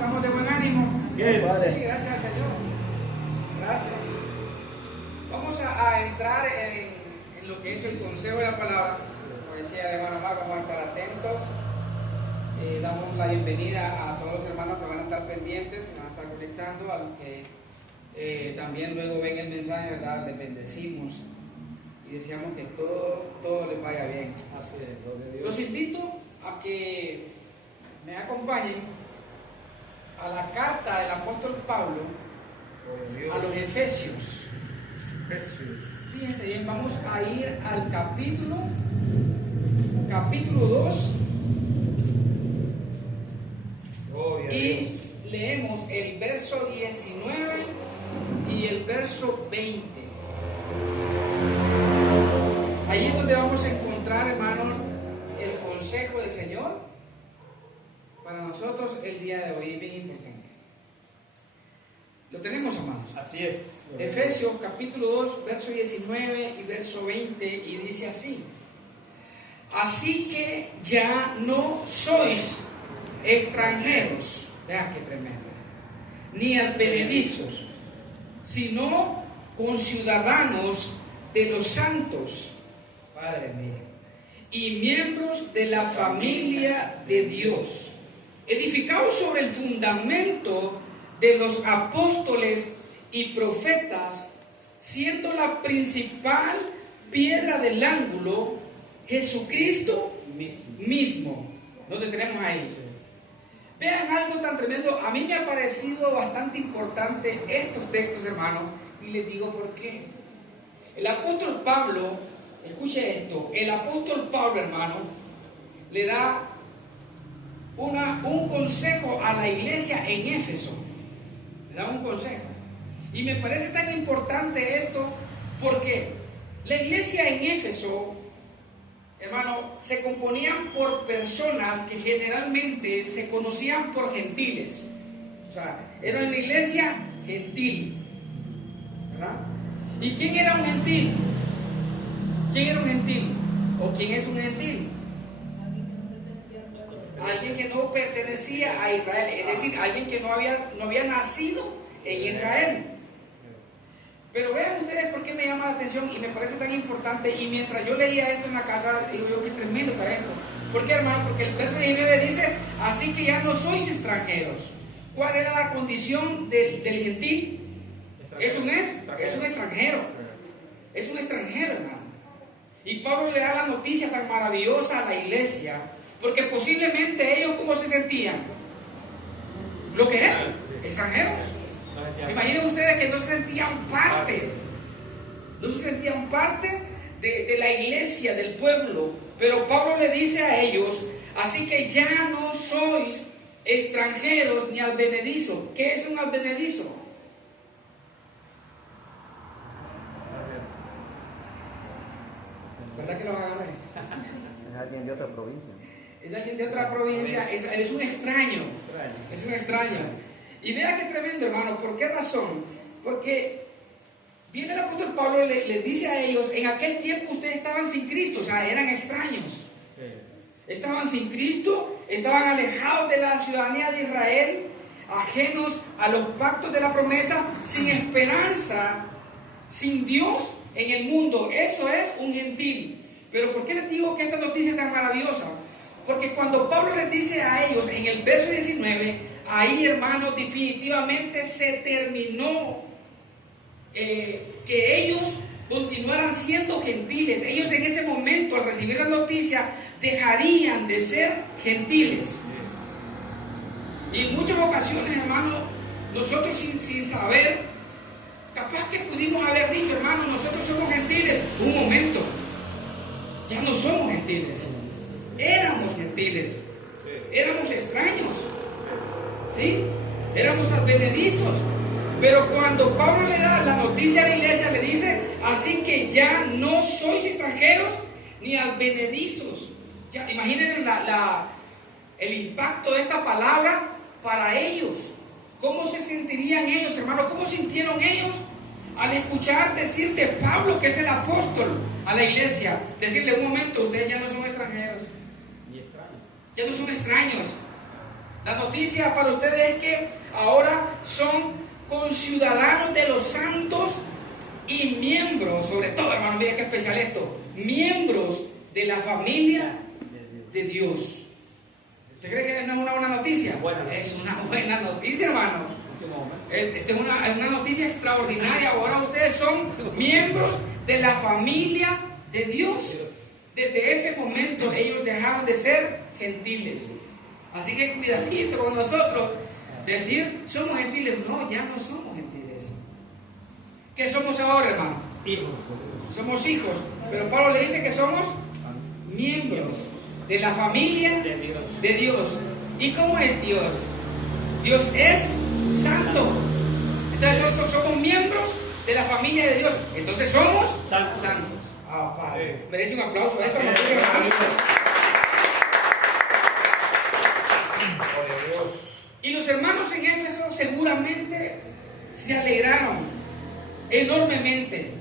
¿Estamos de buen ánimo? Yes. Sí, gracias al Señor. Gracias. Vamos a entrar en lo que es el consejo de la palabra. Como decía el hermano Marco, vamos a estar atentos. Damos la bienvenida a todos los hermanos que van a estar pendientes, que van a estar conectando, a los que también luego ven el mensaje, ¿verdad? Les bendecimos y deseamos que todo les vaya bien. Así es, gloria a Dios. Los invito a que me acompañen a la carta del apóstol Pablo Gloria a los Efesios. Jesús. Fíjense bien, vamos a ir al capítulo 2 Gloria a Dios. y leemos el verso 19 y el verso 20. Ahí es donde vamos a encontrar, hermano, el consejo del Señor para nosotros el día de hoy. Es bien importante. Lo tenemos, hermanos. Así es. Efesios capítulo 2, verso 19 y verso 20, y dice así: así que ya no sois extranjeros, vean qué tremendo, ni advenedizos, sino conciudadanos de los santos, Padre mío, y miembros de la familia de Dios, edificados sobre el fundamento de los apóstoles y profetas, siendo la principal piedra del ángulo Jesucristo mismo. Nos detenemos ahí. Vean algo tan tremendo. A mí me ha parecido bastante importante estos textos, hermanos, y les digo por qué. El apóstol Pablo, escuche esto, el apóstol Pablo, hermano, le da un consejo a la iglesia en Éfeso. Le da un consejo. Y me parece tan importante esto porque la iglesia en Éfeso, hermano, se componían por personas que generalmente se conocían por gentiles. O sea, era una iglesia gentil, ¿verdad? ¿Y quién era un gentil? ¿Quién era un gentil? ¿O quién es un gentil? Alguien que no pertenecía a Israel, es decir, alguien que no había nacido en Israel. Pero vean ustedes por qué me llama la atención y me parece tan importante. Y mientras yo leía esto en la casa, digo yo, qué tremendo está esto. ¿Por qué, hermano? Porque el verso 19 dice: así que ya no sois extranjeros. ¿Cuál era la condición del gentil? Es un extranjero. Es un extranjero, hermano. Y Pablo le da la noticia tan maravillosa a la iglesia, porque posiblemente ellos, ¿cómo se sentían? Lo que eran, extranjeros. Imaginen ustedes que no se sentían parte, de la iglesia, del pueblo. Pero Pablo le dice a ellos: así que ya no sois extranjeros ni advenedizos. ¿Qué es un advenedizo? ¿Verdad que lo agarré? Es alguien de otra provincia. Es alguien de otra provincia, es un extraño. Es un extraño. Y vea qué tremendo, hermano. ¿Por qué razón? Porque viene el apóstol Pablo, le dice a ellos: en aquel tiempo ustedes estaban sin Cristo, o sea, eran extraños. Estaban sin Cristo, estaban alejados de la ciudadanía de Israel, ajenos a los pactos de la promesa, sin esperanza, sin Dios en el mundo. Eso es un gentil. Pero ¿por qué les digo que esta noticia es tan maravillosa? Porque cuando Pablo les dice a ellos en el verso 19, ahí, hermanos, definitivamente se terminó que ellos continuaran siendo gentiles. Ellos en ese momento, al recibir la noticia, dejarían de ser gentiles. Y en muchas ocasiones, hermanos, nosotros sin saber, capaz que pudimos haber dicho: hermanos, nosotros somos gentiles. Un momento, ya no somos gentiles. Éramos gentiles, éramos extraños, ¿sí? Éramos advenedizos. Pero cuando Pablo le da la noticia a la iglesia, le dice: así que ya no sois extranjeros ni advenedizos. Ya, imaginen el impacto de esta palabra para ellos. ¿Cómo se sentirían ellos, hermanos? ¿Cómo sintieron ellos al escuchar decir de Pablo, que es el apóstol, a la iglesia? Decirle: un momento, ustedes ya no son extranjeros, ya no son extraños, La noticia para ustedes es que ahora son conciudadanos de los santos y miembros, sobre todo, hermano, mira qué especial esto, miembros de la familia de Dios. ¿Usted cree que no es una buena noticia? Bueno. Es una buena noticia, hermano. Último momento. Esta es una noticia extraordinaria. Ahora ustedes son miembros de la familia de Dios. Desde ese momento ellos dejaron de ser gentiles. Así que cuidadito con nosotros. Decir, somos gentiles. No, ya no somos gentiles. ¿Qué somos ahora, hermano? Hijos de Dios. Somos hijos. Pero Pablo le dice que somos miembros de la familia De Dios. de Dios. ¿Y cómo es Dios? Dios es santo. Entonces nosotros somos miembros de la familia de Dios. Entonces somos Santos. santos. Ah, Padre. Sí. Merece un aplauso a esto. Gloria ¿No puede ser más? a Dios. Y los hermanos en Éfeso seguramente se alegraron enormemente.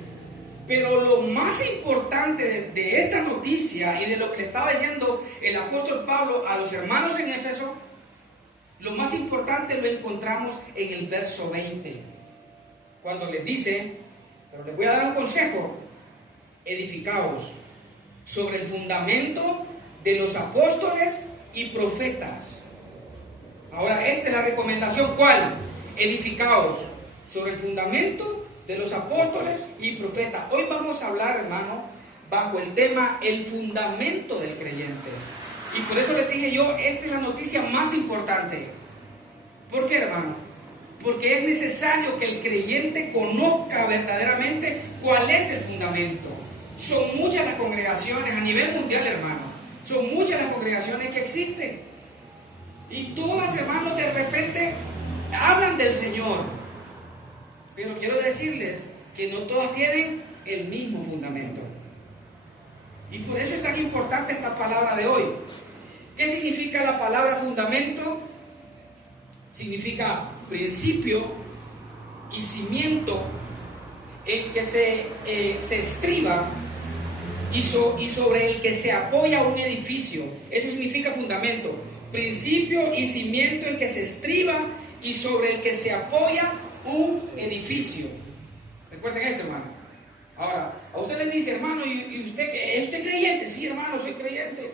Pero lo más importante de esta noticia y de lo que le estaba diciendo el apóstol Pablo a los hermanos en Éfeso, lo más importante lo encontramos en el verso 20. Cuando les dice, pero les voy a dar un consejo, edificaos sobre el fundamento de los apóstoles y profetas. Ahora, esta es la recomendación. ¿Cuál? Edificaos sobre el fundamento de los apóstoles y profetas. Hoy vamos a hablar, hermano, bajo el tema el fundamento del creyente. Y por eso les dije yo, esta es la noticia más importante. ¿Por qué, hermano? Porque es necesario que el creyente conozca verdaderamente cuál es el fundamento. Son muchas las congregaciones a nivel mundial, hermano. Son muchas las congregaciones que existen. Y todas, hermanos, de repente hablan del Señor. Pero quiero decirles que no todas tienen el mismo fundamento. Y por eso es tan importante esta palabra de hoy. ¿Qué significa la palabra fundamento? Significa principio y cimiento en que se estriba y sobre el que se apoya un edificio. Eso significa fundamento. Principio y cimiento en que se estriba y sobre el que se apoya un edificio. Recuerden esto, hermano. Ahora, a usted le dice, hermano, ¿y usted qué? ¿Es usted creyente? Sí, hermano, soy creyente.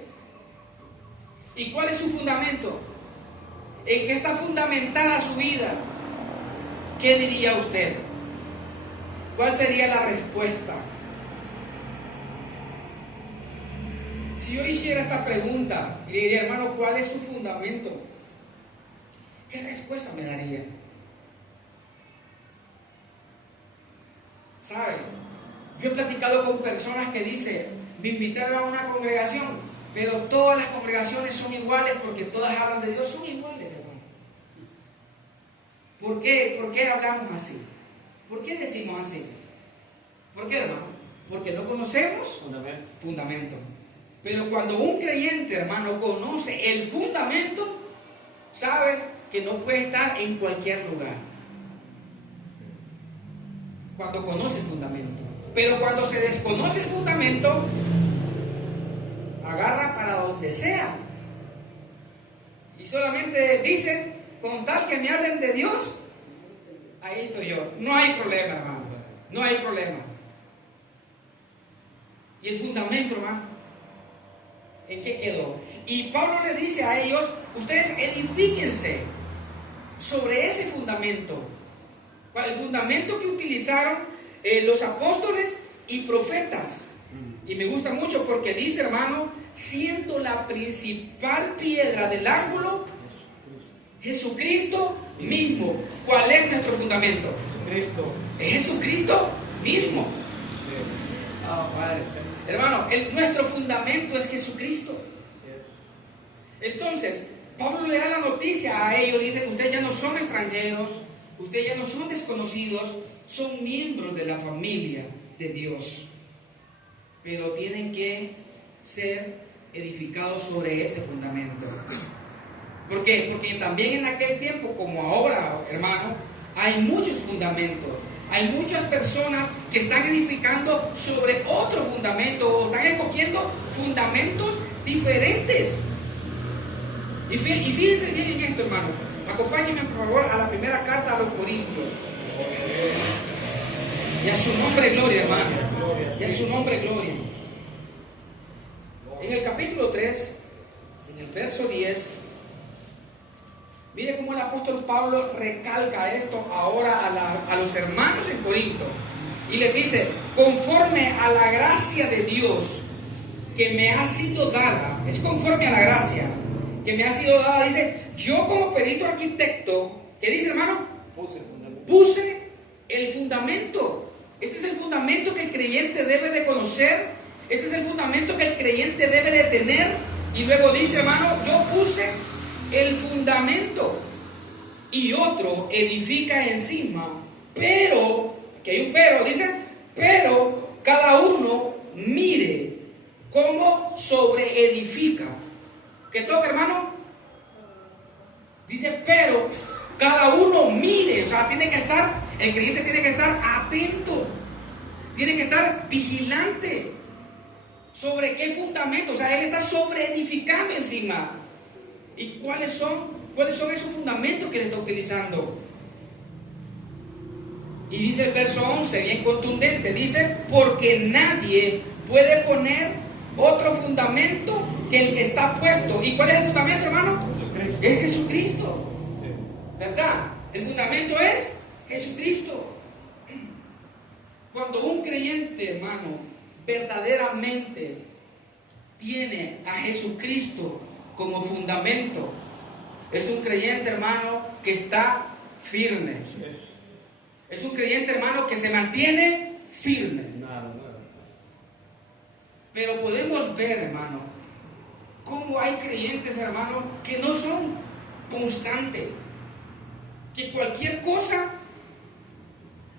¿Y cuál es su fundamento? ¿En qué está fundamentada su vida? ¿Qué diría usted? ¿Cuál sería la respuesta? Si yo hiciera esta pregunta y le diría, hermano, ¿cuál es su fundamento? ¿Qué respuesta me daría? ¿Sabe? Yo he platicado con personas que dicen, me invitaron a una congregación, pero todas las congregaciones son iguales porque todas hablan de Dios, son iguales, hermano. ¿Por qué? ¿Por qué hablamos así? ¿Por qué decimos así? ¿Por qué, hermano? Porque no conocemos fundamento. Pero cuando un creyente, hermano, conoce el fundamento, sabe que no puede estar en cualquier lugar. Cuando conoce el fundamento. Pero cuando se desconoce el fundamento, agarra para donde sea. Y solamente dice, con tal que me hablen de Dios, ahí estoy yo. No hay problema, hermano. No hay problema. Y el fundamento, hermano, ¿en qué quedó? Y Pablo le dice a ellos, ustedes edifíquense sobre ese fundamento. El fundamento que utilizaron los apóstoles y profetas. Y me gusta mucho porque dice, hermano, siendo la principal piedra del ángulo, Jesucristo mismo. ¿Cuál es nuestro fundamento? Jesucristo. Es Jesucristo mismo. Oh, Padre. Hermano, nuestro fundamento es Jesucristo. Entonces, Pablo le da la noticia a ellos, dice, ustedes ya no son extranjeros, ustedes ya no son desconocidos, son miembros de la familia de Dios. Pero tienen que ser edificados sobre ese fundamento. ¿Por qué? Porque también en aquel tiempo, como ahora, hermano, hay muchos fundamentos. Hay muchas personas que están edificando sobre otro fundamento o están escogiendo fundamentos diferentes. Y fíjense bien en esto, hermano. Acompáñenme, por favor, a la primera carta a los Corintios. Y a su nombre, gloria, hermano. Y a su nombre, gloria. En el capítulo 3, en el verso 10, mire cómo el apóstol Pablo recalca esto ahora a los hermanos en Corinto. Y les dice, conforme a la gracia de Dios que me ha sido dada, es conforme a la gracia que me ha sido dada, dice, yo como perito arquitecto, ¿qué dice, hermano? Puse el fundamento. Este es el fundamento que el creyente debe de conocer. Este es el fundamento que el creyente debe de tener. Y luego dice, hermano, yo puse el fundamento y otro edifica encima. Pero, que hay un pero, dice, pero cada uno mire cómo sobreedifica. ¿Qué toca, hermano? Dice, pero cada uno mire, o sea, el creyente tiene que estar atento, tiene que estar vigilante sobre qué fundamento, o sea, él está sobreedificando encima. ¿Y cuáles son esos fundamentos que él está utilizando? Y dice el verso 11, bien contundente, dice, porque nadie puede poner otro fundamento que el que está puesto. ¿Y cuál es el fundamento, hermano? Jesucristo. Es Jesucristo. Sí. ¿Verdad? El fundamento es Jesucristo. Cuando un creyente, hermano, verdaderamente tiene a Jesucristo como fundamento, es un creyente, hermano, que está firme. Es un creyente, hermano, que se mantiene firme. Nada. Pero podemos ver, hermano, cómo hay creyentes, hermano, que no son constantes, que cualquier cosa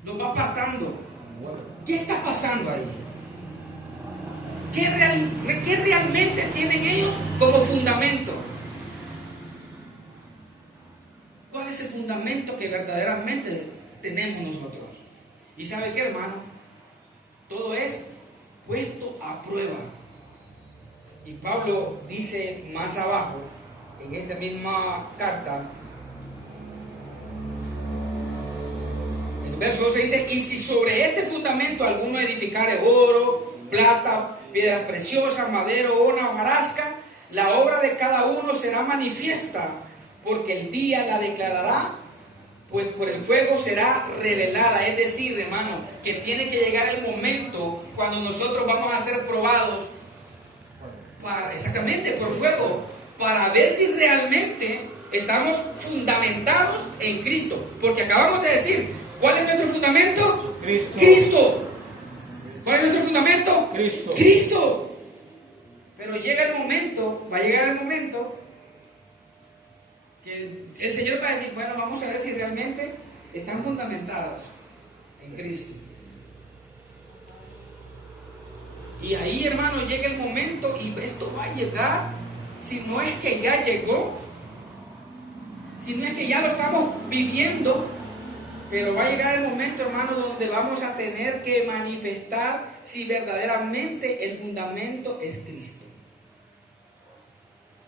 los va apartando. ¿Qué está pasando ahí? ¿Qué realmente tienen ellos como fundamento? ¿Cuál es el fundamento que verdaderamente tenemos nosotros? ¿Y sabe qué, hermano? Todo es puesto a prueba. Y Pablo dice más abajo, en esta misma carta, en el verso 12 dice, y si sobre este fundamento alguno edificare oro, plata, piedras preciosas, madero, ona, hojarasca, la obra de cada uno será manifiesta, porque el día la declarará, pues por el fuego será revelada. Es decir, hermano, que tiene que llegar el momento cuando nosotros vamos a ser probados exactamente por fuego, para ver si realmente estamos fundamentados en Cristo. Porque acabamos de decir, ¿cuál es nuestro fundamento? Cristo. ¿Cuál es nuestro fundamento? Cristo. Pero va a llegar el momento que el Señor va a decir, bueno, vamos a ver si realmente están fundamentados en Cristo. Y ahí, hermano, llega el momento, y esto va a llegar, si no es que ya llegó, si no es que ya lo estamos viviendo, pero va a llegar el momento, hermano, donde vamos a tener que manifestar si verdaderamente el fundamento es Cristo.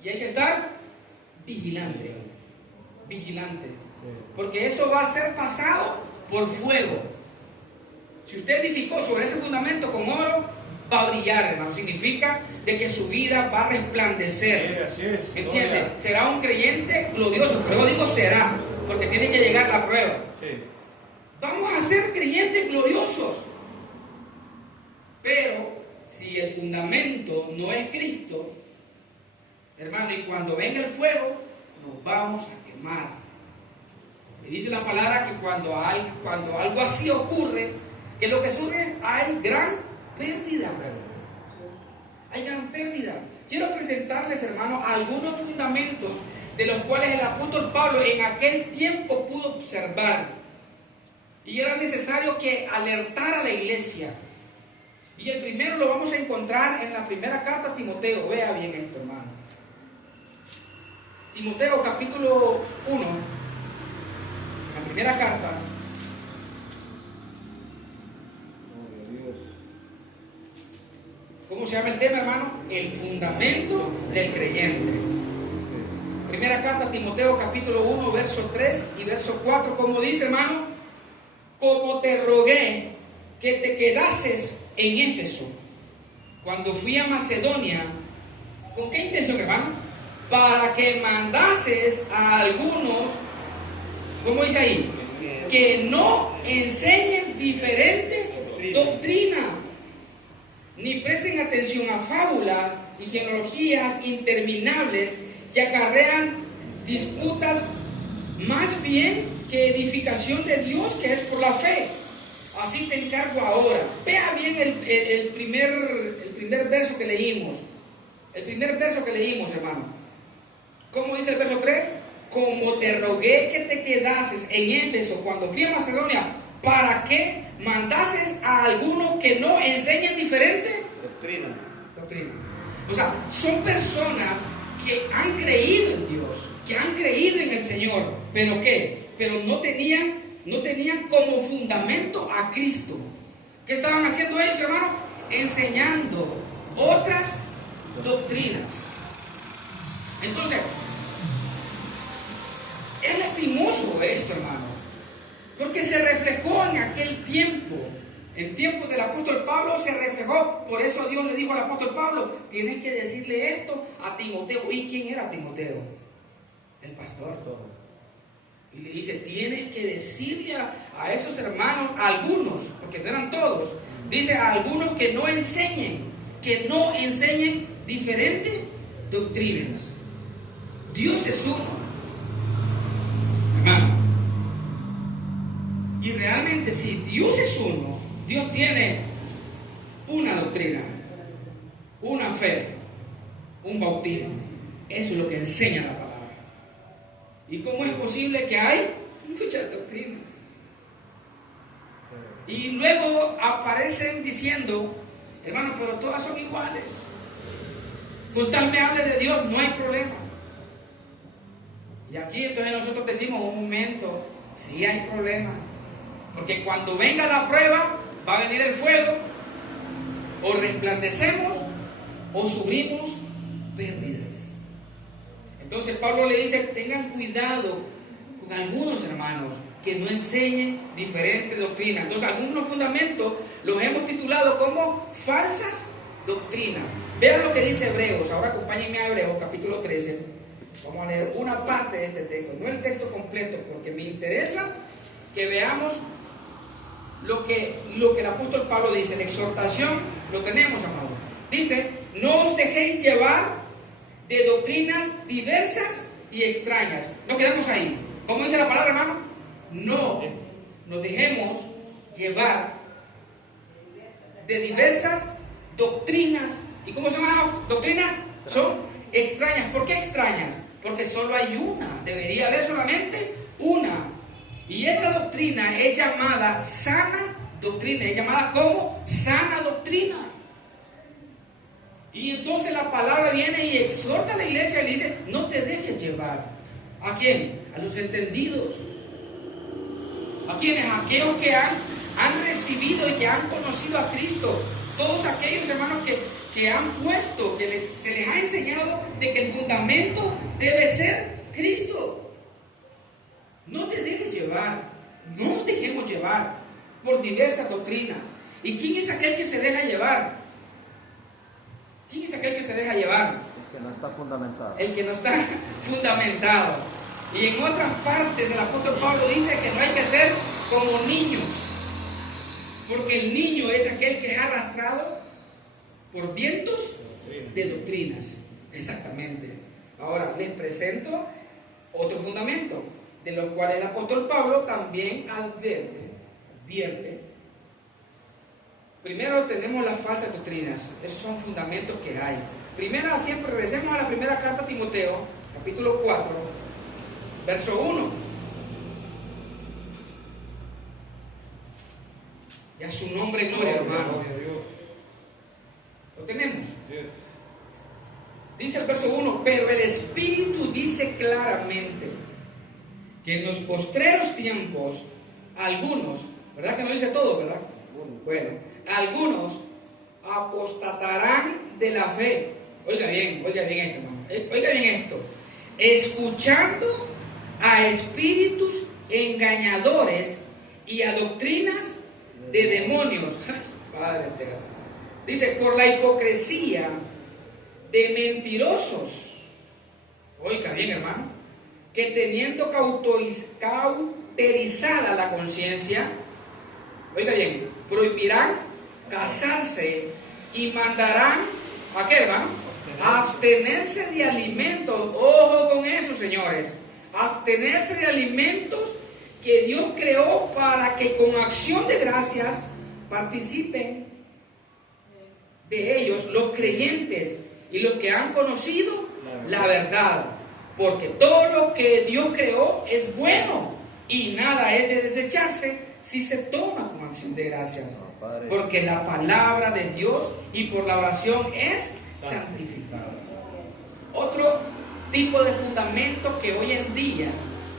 Y hay que estar vigilante, porque eso va a ser pasado por fuego. Si usted edificó sobre ese fundamento con oro, va a brillar, hermano. Significa de que su vida va a resplandecer. Sí, así es. ¿Entiende? Será un creyente glorioso, pero yo digo será, porque tiene que llegar la prueba. Sí. Vamos a ser creyentes gloriosos, pero si el fundamento no es Cristo, hermano, y cuando venga el fuego, nos vamos a quemar. Y dice la palabra que cuando algo así ocurre, ¿qué es lo que surge? Hay gran pérdida. Hay gran pérdida. Quiero presentarles, hermano, algunos fundamentos de los cuales el apóstol Pablo en aquel tiempo pudo observar. Y era necesario que alertara a la iglesia. Y el primero lo vamos a encontrar en la primera carta a Timoteo. Vea bien esto, hermano. Timoteo capítulo 1, la primera carta. ¿Cómo se llama el tema, hermano? El fundamento del creyente. Primera carta a Timoteo, capítulo 1, verso 3 y verso 4, como dice, hermano, como te rogué que te quedases en Éfeso cuando fui a Macedonia. ¿Con qué intención, hermano? Para que mandases a algunos, ¿cómo dice ahí? Que no enseñen diferente doctrina, ni presten atención a fábulas y genealogías interminables que acarrean disputas, más bien que edificación de Dios, que es por la fe. Así te encargo ahora. Vea bien el primer verso que leímos. El primer verso que leímos, hermano. ¿Cómo dice el verso 3? Como te rogué que te quedases en Éfeso cuando fui a Macedonia, para que mandases a algunos que no enseñen diferente Doctrina. O sea, son personas que han creído en Dios, que han creído en el Señor, pero ¿qué? Pero no tenían como fundamento a Cristo. ¿Qué estaban haciendo ellos, hermano? Enseñando otras doctrinas. Entonces, es lastimoso esto, hermano, porque se reflejó en aquel tiempo. En tiempos del apóstol Pablo se reflejó. Por eso Dios le dijo al apóstol Pablo: tienes que decirle esto a Timoteo. ¿Y quién era Timoteo? El pastor. Y le dice: tienes que decirle a esos hermanos, a algunos, porque no eran todos, dice a algunos que no enseñen diferentes doctrinas. Dios es uno, hermano. Y realmente, si Dios es uno, Dios tiene una doctrina, una fe, un bautismo. Eso es lo que enseña la palabra. ¿Y cómo es posible que hay muchas doctrinas? Y luego aparecen diciendo: hermano, pero todas son iguales. Con tal me hable de Dios, no hay problema. Y aquí entonces nosotros decimos: un momento, sí hay problema. Porque cuando venga la prueba, va a venir el fuego, o resplandecemos o sufrimos pérdidas. Entonces Pablo le dice: tengan cuidado con algunos hermanos que no enseñen diferentes doctrinas. Entonces, algunos fundamentos los hemos titulado como falsas doctrinas. Vean lo que dice Hebreos. Ahora acompáñenme a Hebreos capítulo 13. Vamos a leer una parte de este texto, no el texto completo, porque me interesa que veamos lo que el apóstol Pablo dice. La exhortación lo tenemos, amado. Dice: no os dejéis llevar de doctrinas diversas y extrañas. Nos quedamos ahí. ¿Cómo dice la palabra, hermano? No nos dejemos llevar de diversas doctrinas. ¿Y cómo son las doctrinas? Son extrañas. ¿Por qué extrañas? Porque solo hay una. Debería haber solamente una. Y esa doctrina es llamada sana doctrina. Es llamada como sana doctrina. Y entonces la palabra viene y exhorta a la iglesia y le dice: no te dejes llevar. ¿A quién? A los entendidos. ¿A quiénes? A aquellos que han recibido y que han conocido a Cristo. Todos aquellos hermanos que han puesto, que se les ha enseñado de que el fundamento debe ser Cristo. No te dejes llevar, no nos dejemos llevar por diversas doctrinas. ¿Y quién es aquel que se deja llevar? ¿Quién es aquel que se deja llevar? El que no está fundamentado. El que no está fundamentado. Y en otras partes el apóstol Pablo dice que no hay que ser como niños, porque el niño es aquel que es arrastrado por vientos de doctrinas. Exactamente. Ahora les presento otro fundamento, de los cuales el apóstol Pablo también advierte. Primero tenemos las falsas doctrinas. Esos son fundamentos que hay. Primera, siempre regresemos a la primera carta a Timoteo, capítulo 4, verso 1. Y a su nombre gloria, hermanos. ¿Lo tenemos? Dice el verso 1: pero el Espíritu dice claramente que en los postreros tiempos algunos, ¿verdad que no dice todo, verdad? Bueno, algunos apostatarán de la fe. Oiga bien esto, hermano. Oiga bien esto. escuchando a espíritus engañadores y a doctrinas de demonios. Padre eterno. Dice, por la hipocresía de mentirosos. Oiga bien, hermano, que teniendo cauterizada la conciencia, oiga bien, prohibirán casarse y mandarán, ¿a qué, hermano? A abstenerse de alimentos. Ojo con eso, señores. Abstenerse de alimentos que Dios creó para que con acción de gracias participen de ellos los creyentes y los que han conocido la verdad. Porque todo lo que Dios creó es bueno y nada es de desecharse si se toma con acción de gracias. Porque la palabra de Dios y por la oración es santificada. Otro tipo de fundamento que hoy en día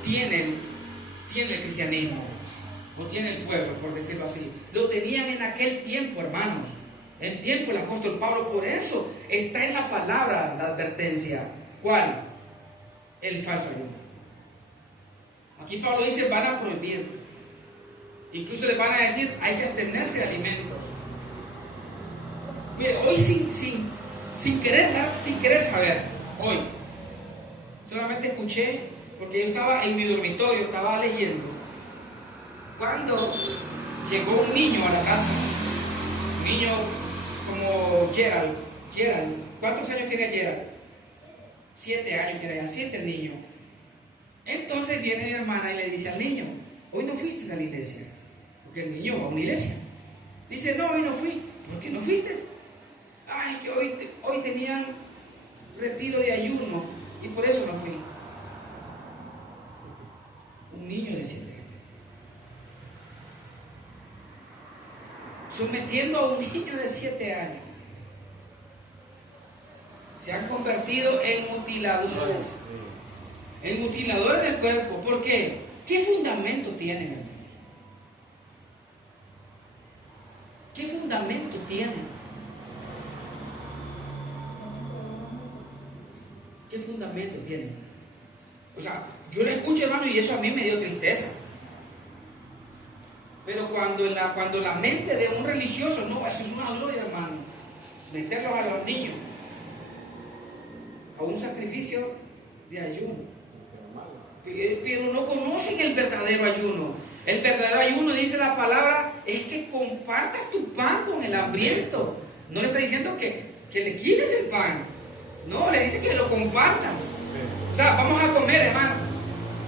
tiene el cristianismo, o tiene el pueblo, por decirlo así, lo tenían en aquel tiempo, hermanos. En tiempo del apóstol Pablo, por eso está en la palabra la advertencia. ¿Cuál? El falso ayuno. Aquí Pablo dice, van a prohibir. Incluso les van a decir, hay que abstenerse de alimentos. Mire, hoy sin querer saber, hoy, solamente escuché, porque yo estaba en mi dormitorio, estaba leyendo, cuando llegó un niño a la casa, un niño como Gerald, ¿cuántos años tiene Gerald? 7 años tiene ya, 7 el niño. Entonces viene mi hermana y le dice al niño, hoy no fuiste a la iglesia, porque el niño va a una iglesia. Dice, no, hoy no fui. ¿Por qué no fuiste? Ay, que hoy tenían retiro de ayuno y por eso no fui. Un niño de 7 años. Sometiendo a un niño de 7 años. Se han convertido en mutiladores. En mutiladores del cuerpo. ¿Por qué? ¿Qué fundamento tienen, hermano? ¿Qué fundamento tienen? ¿Qué fundamento tienen? O sea, yo le escucho, hermano, y eso a mí me dio tristeza. Pero cuando la mente de un religioso, no, eso es una gloria, hermano. Meterlos a los niños a un sacrificio de ayuno. Pero no conocen el verdadero ayuno. El verdadero ayuno, dice la palabra, es que compartas tu pan con el hambriento. No le está diciendo que le quites el pan. No, le dice que lo compartas. O sea, vamos a comer, hermano.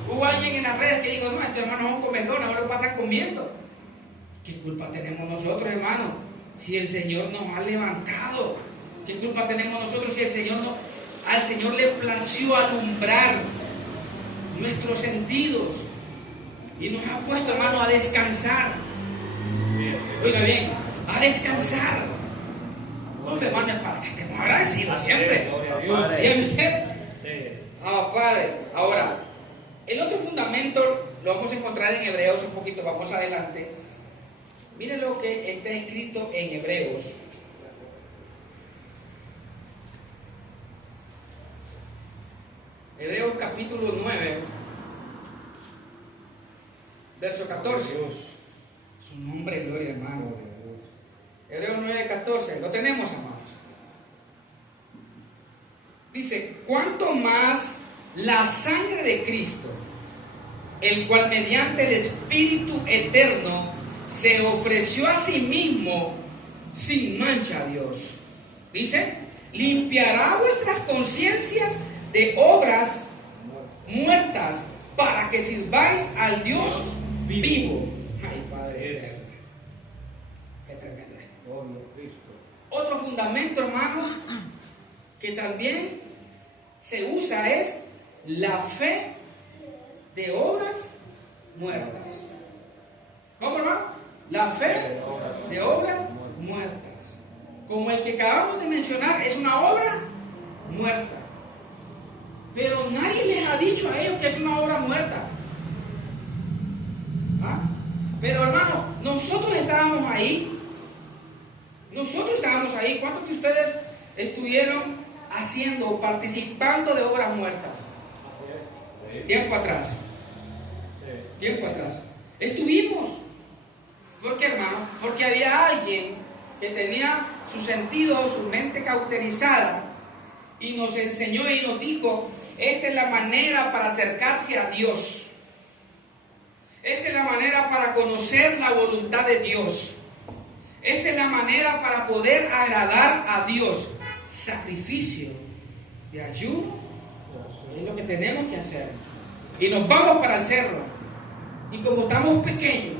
Hubo alguien en las redes que dijo, no, estos hermanos son comelones, no lo pasan comiendo. ¿Qué culpa tenemos nosotros, hermano? Si el Señor nos ha levantado. ¿Qué culpa tenemos nosotros si al Señor le plació alumbrar nuestros sentidos y nos ha puesto, hermano, a descansar? Oiga bien, a descansar. Hombre, hermano, es para que estemos agradecidos siempre. ¿Dígame usted? Padre. Ahora, el otro fundamento lo vamos a encontrar en Hebreos un poquito, vamos adelante. Mire lo que está escrito en Hebreos. Hebreos capítulo 9, verso 14. Su nombre, gloria, hermano. Hebreos 9, 14. Lo tenemos, amados. Dice, ¿cuánto más la sangre de Cristo, el cual mediante el Espíritu eterno se ofreció a sí mismo sin mancha a Dios? Dice, limpiará vuestras conciencias de obras muertas para que sirváis al Dios vivo. Ay, Padre eterno. Qué tremendo. Otro fundamento, hermano, que también se usa es la fe de obras muertas. ¿Cómo, hermano? La fe de obras muertas. Como el que acabamos de mencionar, es una obra muerta. Pero nadie les ha dicho a ellos que es una obra muerta. ¿Ah? Pero, hermano, nosotros estábamos ahí. ¿Cuántos de ustedes estuvieron haciendo o participando de obras muertas? Tiempo atrás. Tiempo atrás. Estuvimos. ¿Por qué, hermano? Porque había alguien que tenía su sentido, su mente cauterizada y nos enseñó y nos dijo: esta es la manera para acercarse a Dios. Esta es la manera para conocer la voluntad de Dios. Esta es la manera para poder agradar a Dios. Sacrificio de ayuno es lo que tenemos que hacer. Y nos vamos para el cerro. Y como estamos pequeños,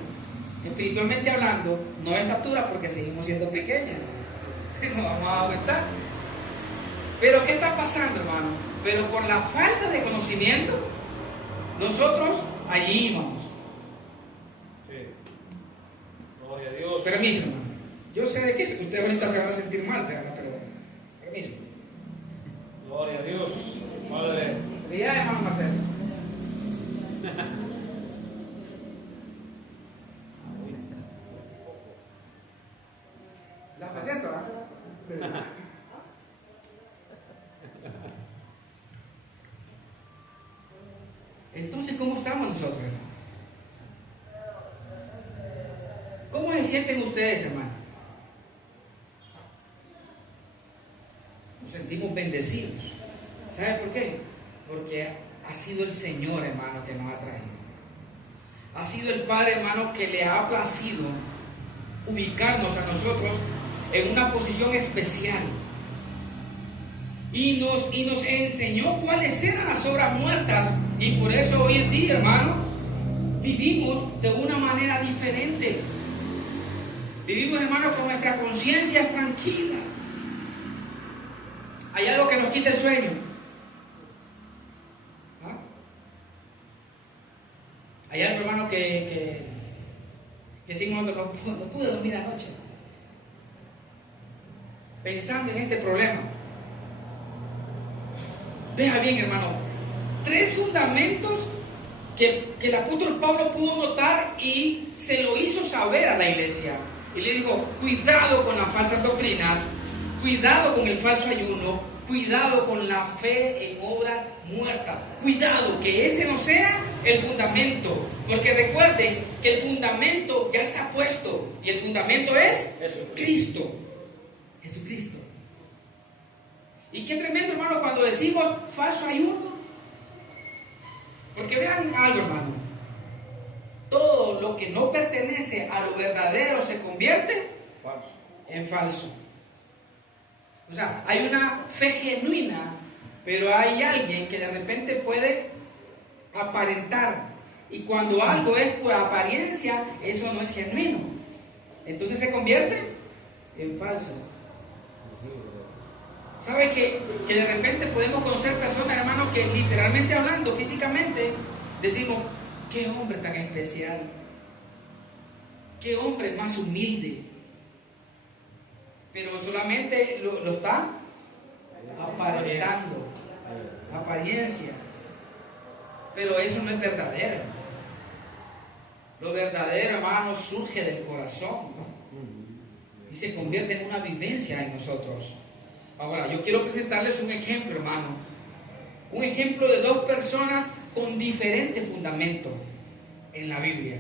espiritualmente hablando, no de estatura porque seguimos siendo pequeños, no vamos a aumentar. Pero ¿qué está pasando, hermano? Pero por la falta de conocimiento, nosotros allí íbamos. Gloria a Dios. Permiso, hermano. Yo sé de que usted ahorita se van a sentir mal, ¿verdad? Pero permiso. Gloria a Dios. Padre. Felicidades, hermano Marcelo. La presento, ¿verdad? Entonces, ¿cómo estamos nosotros, hermano? ¿Cómo se sienten ustedes, hermano? Nos sentimos bendecidos. ¿Sabe por qué? Porque ha sido el Señor, hermano, que nos ha traído. Ha sido el Padre, hermano, que le ha placido ubicarnos a nosotros en una posición especial. Y nos enseñó cuáles eran las obras muertas. Y por eso hoy en día, hermano, vivimos de una manera diferente. Vivimos, hermano, con nuestra conciencia tranquila. ¿Hay algo que nos quita el sueño? ¿Ah? ¿Hay algo, hermano, que decimos nosotros, no pude dormir anoche pensando en este problema? Vea bien, hermano, 3 fundamentos que el apóstol Pablo pudo notar y se lo hizo saber a la iglesia. Y le dijo: cuidado con las falsas doctrinas, cuidado con el falso ayuno, cuidado con la fe en obras muertas. Cuidado, que ese no sea el fundamento. Porque recuerden que el fundamento ya está puesto. Y el fundamento es Cristo. Jesucristo. Y qué tremendo, hermano, cuando decimos falso ayuno. Porque vean algo, hermano. Todo lo que no pertenece a lo verdadero se convierte en falso. O sea, hay una fe genuina, pero hay alguien que de repente puede aparentar. Y cuando algo es por apariencia, eso no es genuino. Entonces se convierte en falso. ¿Sabe que de repente podemos conocer personas, hermanos, que literalmente hablando, físicamente, decimos: qué hombre tan especial, qué hombre más humilde? Pero solamente lo está aparentando, apariencia. Pero eso no es verdadero. Lo verdadero, hermano, surge del corazón y se convierte en una vivencia en nosotros. Ahora, yo quiero presentarles un ejemplo, hermano. Un ejemplo de 2 personas con diferentes fundamentos en la Biblia.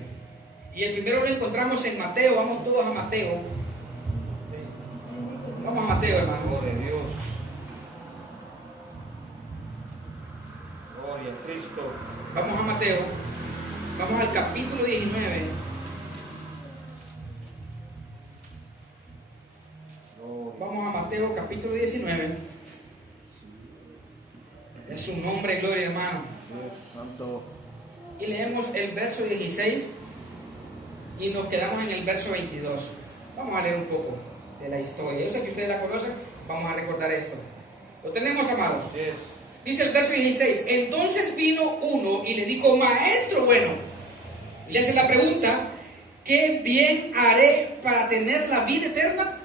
Y el primero lo encontramos en Mateo. Vamos todos a Mateo. Vamos a Mateo, hermano. Gloria a Dios. Gloria a Cristo. Vamos a Mateo. Vamos al capítulo 19. Vamos a Mateo capítulo 19. Es su nombre, gloria, hermano. Santo. Y leemos el verso 16 y nos quedamos en el verso 22. Vamos a leer un poco de la historia. Yo sé que ustedes la conocen, vamos a recordar esto. ¿Lo tenemos, amados? Yes. Dice el verso 16: entonces vino uno y le dijo: maestro bueno. Y le hace la pregunta: ¿qué bien haré para tener la vida eterna?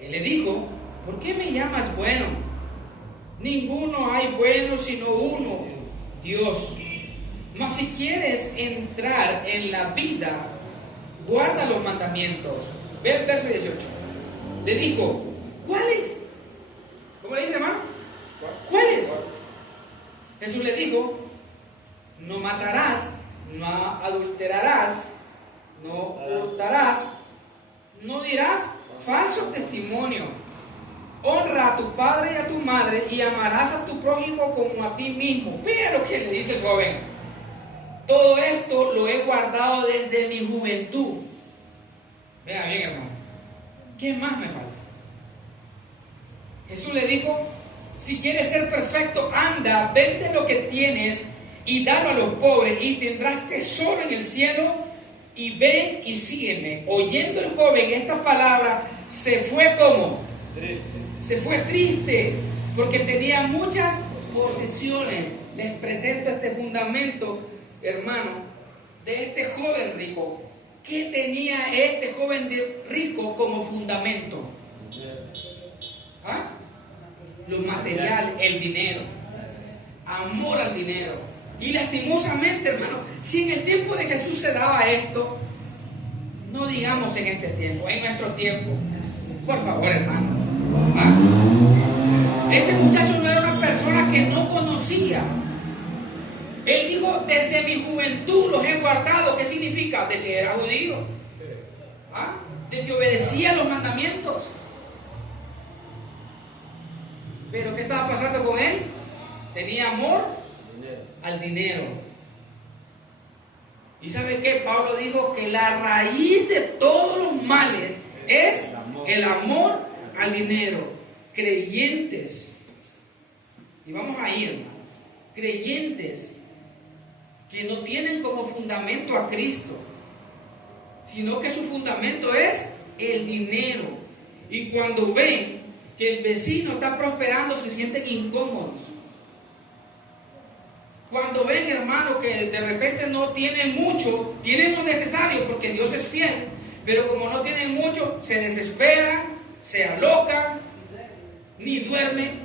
Él le dijo: ¿por qué me llamas bueno? Ninguno hay bueno sino uno, Dios. Mas si quieres entrar en la vida, guarda los mandamientos. Ve el verso 18. Le dijo: ¿cuáles? ¿Cómo le dice, hermano? ¿Cuáles? Jesús le dijo: no matarás, no adulterarás, no hurtarás, no dirás falso testimonio, honra a tu padre y a tu madre y amarás a tu prójimo como a ti mismo. Mira lo que le dice el joven: todo esto lo he guardado desde mi juventud. Vea bien, hermano, ¿qué más me falta? Jesús le dijo: si quieres ser perfecto, anda, vende lo que tienes y dalo a los pobres y tendrás tesoro en el cielo, y ven y sígueme. Oyendo el joven esta palabra, se fue como Triste. se fue triste, porque tenía muchas posesiones. Les presento este fundamento, hermano, de este joven rico. ¿Qué tenía este joven rico como fundamento? ¿Ah? Lo material, el dinero, amor al dinero. Y lastimosamente, hermano, si en el tiempo de Jesús se daba esto, no digamos en este tiempo, en nuestro tiempo, por favor, hermano, ¿ah? Este muchacho no era una persona que no conocía. Él dijo: desde mi juventud los he guardado. ¿Qué significa? De que era judío, ¿ah? De que obedecía los mandamientos. Pero ¿qué estaba pasando con él? Tenía amor al dinero. ¿Y sabe qué? Pablo dijo que la raíz de todos los males es el amor al dinero. Creyentes, y vamos a ir, hermano, creyentes que no tienen como fundamento a Cristo, sino que su fundamento es el dinero. Y cuando ven que el vecino está prosperando, se sienten incómodos. Cuando ven, hermano, que de repente no tienen mucho, tienen lo necesario porque Dios es fiel, pero como no tienen mucho, se desesperan, se alocan, ni duermen.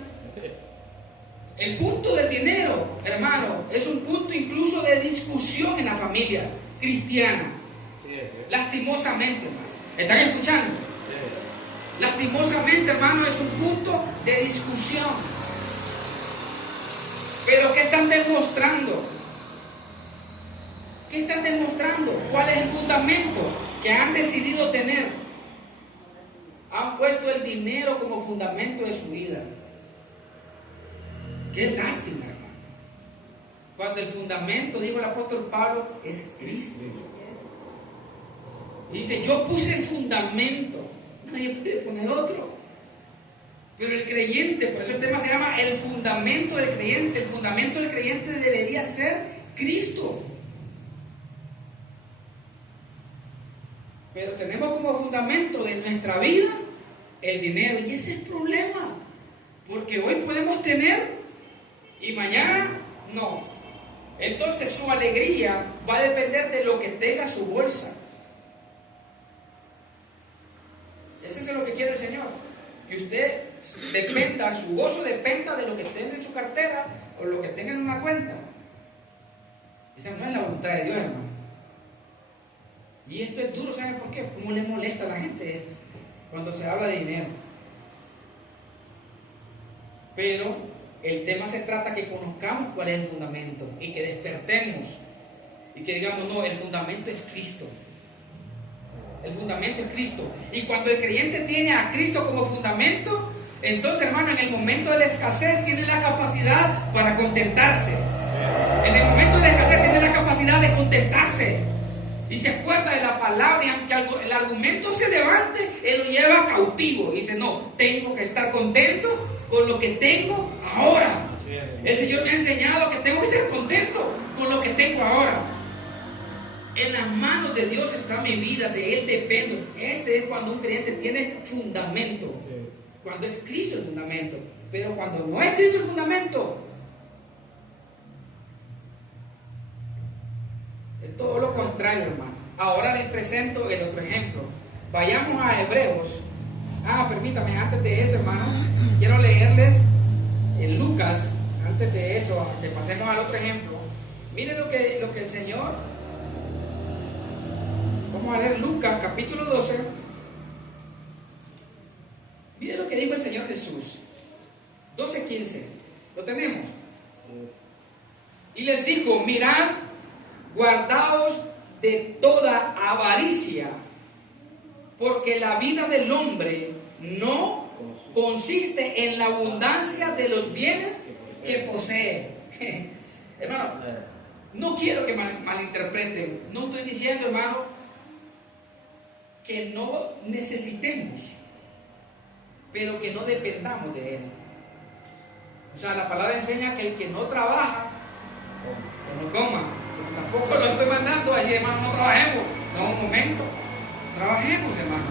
El punto del dinero, hermano, es un punto incluso de discusión en las familias cristianas. Lastimosamente, hermano. ¿Están escuchando? Lastimosamente, hermano, es un punto de discusión. Pero ¿qué están demostrando? ¿Qué están demostrando? ¿Cuál es el fundamento que han decidido tener? Han puesto el dinero como fundamento de su vida. Qué lástima, hermano. Cuando el fundamento, dijo el apóstol Pablo, es Cristo. Dice: yo puse el fundamento, nadie puede poner otro. Pero el creyente, por eso el tema se llama el fundamento del creyente. El fundamento del creyente debería ser Cristo. Pero tenemos como fundamento de nuestra vida el dinero. Y ese es el problema. Porque hoy podemos tener y mañana no. Entonces su alegría va a depender de lo que tenga su bolsa. Eso es lo que quiere el Señor. Que usted dependa, su gozo dependa de lo que tenga en su cartera o lo que tenga en una cuenta. Esa no es la voluntad de Dios, hermano. Y esto es duro, ¿saben por qué? ¿Cómo le molesta a la gente cuando se habla de dinero? Pero el tema se trata que conozcamos cuál es el fundamento y que despertemos y que digamos: no, el fundamento es Cristo. El fundamento es Cristo. Y cuando el creyente tiene a Cristo como fundamento, entonces, hermano, en el momento de la escasez tiene la capacidad para contentarse. En el momento de la escasez tiene la capacidad de contentarse. Y se acuerda de la palabra, y aunque el argumento se levante, él lo lleva cautivo. Y dice: no, tengo que estar contento con lo que tengo ahora. El Señor me ha enseñado que tengo que estar contento con lo que tengo ahora. En las manos de Dios está mi vida, de Él dependo. Ese es cuando un creyente tiene fundamento. Cuando es Cristo el fundamento. Pero cuando no es Cristo el fundamento, es todo lo contrario, hermano. Ahora les presento el otro ejemplo. Vayamos a Hebreos. Permítame, antes de eso, hermano, quiero leerles en Lucas, antes de eso, que pasemos al otro ejemplo. Miren lo que el Señor... Vamos a leer Lucas capítulo 12. Miren lo que dijo el Señor Jesús. 12:15. ¿Lo tenemos? Y les dijo, mirad, guardaos de toda avaricia, porque la vida del hombre no consiste en la abundancia de los bienes que posee. Hermano, no quiero que malinterpreten. No estoy diciendo, hermano, que no necesitemos, pero que no dependamos de Él. O sea, la palabra enseña que el que no trabaja, que no coma. Tampoco lo estoy mandando allí, hermano, no trabajemos. No, un momento. Trabajemos, hermano.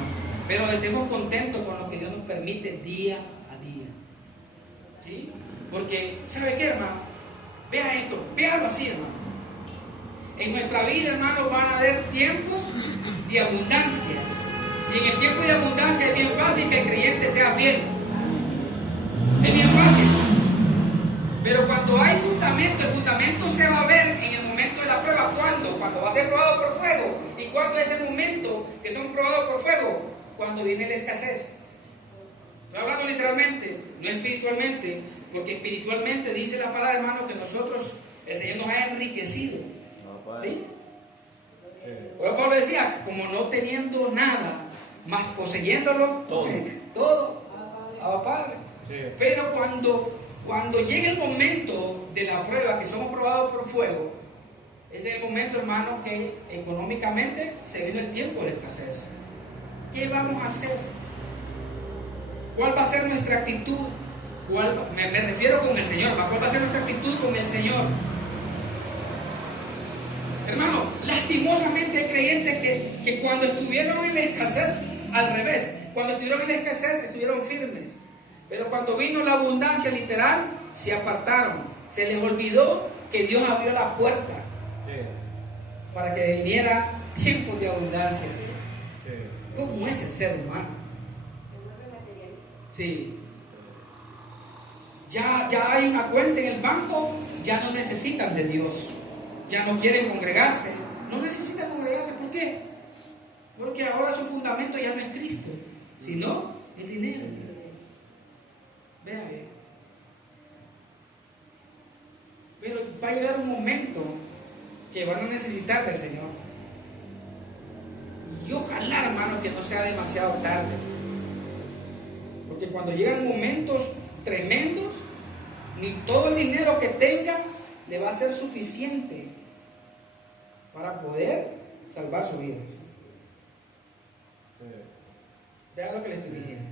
Pero estemos contentos con lo que Dios nos permite día a día. ¿Sí? Porque, ¿sabe qué, hermano? Vea esto, véalo así, hermano. En nuestra vida, hermano, van a haber tiempos de abundancias. Y en el tiempo de abundancia es bien fácil que el creyente sea fiel. Es bien fácil. Pero cuando hay fundamento, el fundamento se va a ver en el momento de la prueba. ¿Cuándo? Cuando va a ser probado por fuego. ¿Y cuándo es el momento que son probados por fuego? Cuando viene la escasez. Estoy hablando literalmente, no espiritualmente, porque espiritualmente dice la palabra, hermano, que nosotros, el Señor nos ha enriquecido. ¿Sí? Pero Pablo decía, como no teniendo nada, más poseyéndolo todo a Padre. Sí. Pero cuando llegue el momento de la prueba, que somos probados por fuego, ese es el momento, hermano, que económicamente se viene el tiempo de la escasez. ¿Qué vamos a hacer? ¿Cuál va a ser nuestra actitud? Me refiero con el Señor. ¿Cuál va a ser nuestra actitud con el Señor? Hermano, lastimosamente hay creyentes que cuando estuvieron en la escasez, al revés, cuando estuvieron en la escasez estuvieron firmes, pero cuando vino la abundancia literal, se apartaron, se les olvidó que Dios abrió la puerta para que viniera tiempo de abundancia. ¿Cómo es el ser humano? Sí. Ya hay una cuenta en el banco, ya no necesitan de Dios. Ya no quieren congregarse, no necesitan congregarse. ¿Por qué? Porque ahora su fundamento ya no es Cristo, sino el dinero. Vea bien. Pero va a llegar un momento que van a necesitar del Señor. Y ojalá, hermano, que no sea demasiado tarde. Porque cuando llegan momentos tremendos, ni todo el dinero que tenga le va a ser suficiente para poder salvar su vida. Vean lo que les estoy diciendo.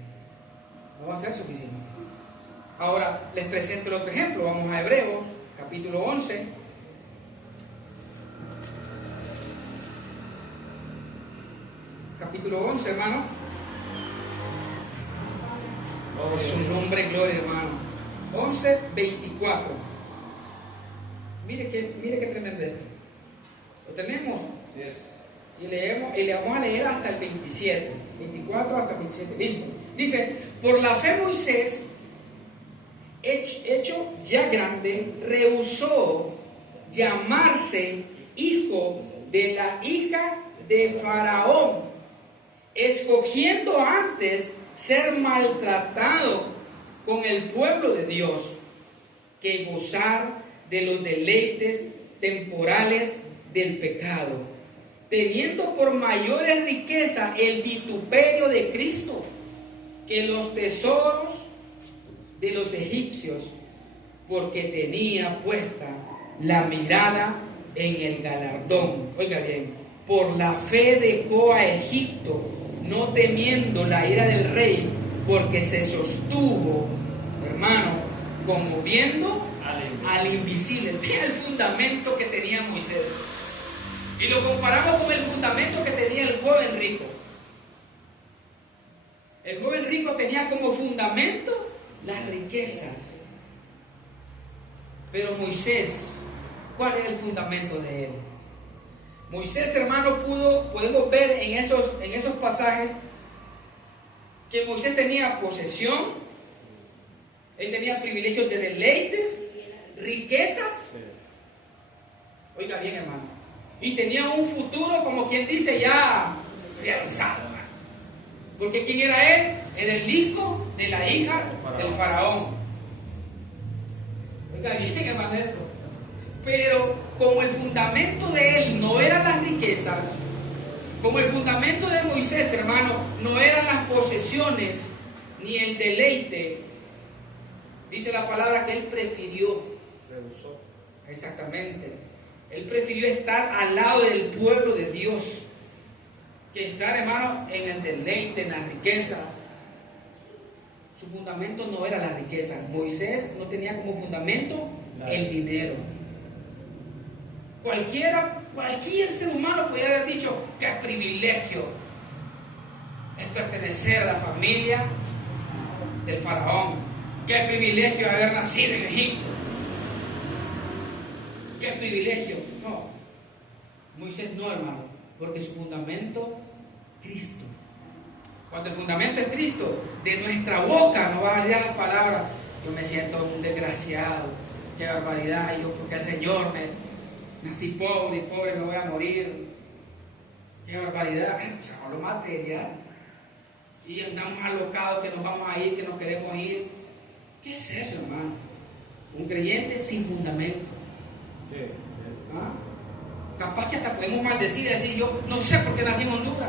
No va a ser suficiente. Ahora les presento el otro ejemplo. Vamos a Hebreos, capítulo 11. Capítulo 11, hermano. Por su nombre, gloria, hermano. 11, 24. Mire qué tremendo esto. Lo tenemos. Y le vamos a leer hasta el 27. 24 hasta el 27. Listo. Dice, por la fe Moisés, hecho ya grande, rehusó llamarse hijo de la hija de Faraón, escogiendo antes ser maltratado con el pueblo de Dios que gozar de los deleites temporales del pecado, teniendo por mayores riquezas el vituperio de Cristo que los tesoros de los egipcios, porque tenía puesta la mirada en el galardón. Oiga bien, por la fe dejó a Egipto, no temiendo la ira del rey, porque se sostuvo, hermano, como viendo al invisible. Vea el fundamento que tenía Moisés. Y lo comparamos con el fundamento que tenía el joven rico. El joven rico tenía como fundamento las riquezas. Pero Moisés, ¿cuál era el fundamento de él? Moisés, hermano, podemos ver en esos pasajes que Moisés tenía posesión, él tenía privilegios de deleites, riquezas. Oiga bien, hermano. Y tenía un futuro, como quien dice, ya realizado, hermano. Porque ¿quién era él? Era el hijo de la hija del faraón. Oiga bien, hermano, esto. Pero como el fundamento de él no eran las riquezas, como el fundamento de Moisés, hermano, no eran las posesiones ni el deleite, dice la palabra que él prefirió. Rehusó. Exactamente. Él prefirió estar al lado del pueblo de Dios que estar, hermano, en el deleite, en las riquezas. Su fundamento no era la riqueza. Moisés no tenía como fundamento el dinero. Cualquier ser humano podría haber dicho qué privilegio es pertenecer a la familia del faraón, qué privilegio haber nacido en Egipto, qué privilegio. No, Moisés no, hermano, porque su fundamento, Cristo. Cuando el fundamento es Cristo, de nuestra boca no va a salir la palabra, yo me siento un desgraciado, qué barbaridad, yo porque el Señor nací pobre y pobre me voy a morir, qué barbaridad. O sea, lo material, y andamos alocados que nos vamos a ir, que nos queremos ir. ¿Qué es eso, hermano? Un creyente sin fundamento. Sí. ¿Ah? Capaz que hasta podemos maldecir y decir, yo no sé por qué nací en Honduras.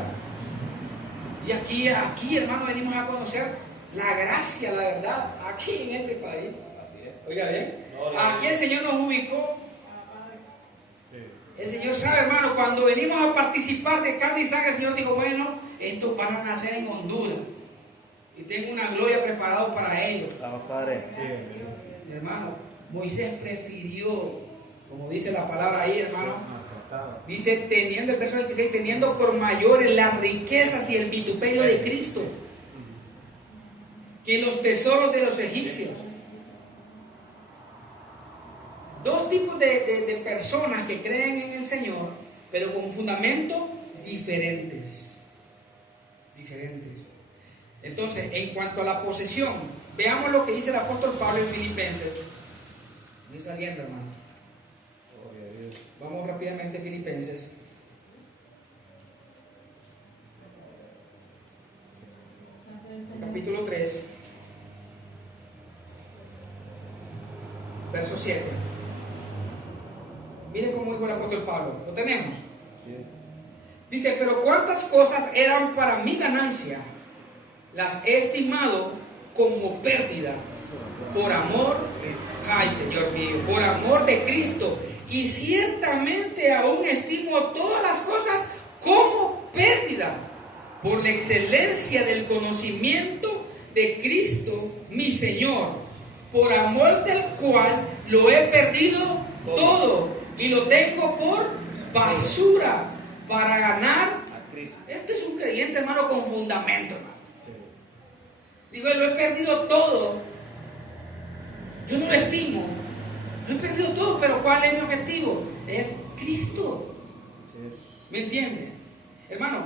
Y aquí, hermano, venimos a conocer la gracia, la verdad, aquí en este país. Oiga bien, aquí el Señor nos ubicó. El Señor sabe, hermano, cuando venimos a participar de carne y sangre, el Señor dijo, bueno, estos van a nacer en Honduras. Y tengo una gloria preparada para ellos. Vamos, Padre. Sí. Hermano, Moisés prefirió, como dice la palabra ahí, hermano, dice, teniendo, el verso 26, teniendo por mayores las riquezas y el vituperio de Cristo que los tesoros de los egipcios. Dos tipos de personas que creen en el Señor, pero con fundamentos diferentes. Entonces, en cuanto a la posesión, veamos lo que dice el apóstol Pablo en Filipenses. Voy saliendo, hermano. Vamos rápidamente a Filipenses. Capítulo 3, verso 7. Miren cómo dijo el apóstol Pablo. ¿Lo tenemos? Sí. Dice, pero cuántas cosas eran para mi ganancia, las he estimado como pérdida por amor, ay Señor mío, por amor de Cristo. Y ciertamente aún estimo todas las cosas como pérdida por la excelencia del conocimiento de Cristo mi Señor, por amor del cual lo he perdido todo y lo tengo por basura para ganar a Cristo. Este es un creyente, hermano, con fundamento, hermano. Digo, lo he perdido todo. Yo no lo estimo. Lo he perdido todo, pero ¿cuál es mi objetivo? Es Cristo. ¿Me entiende? Hermano,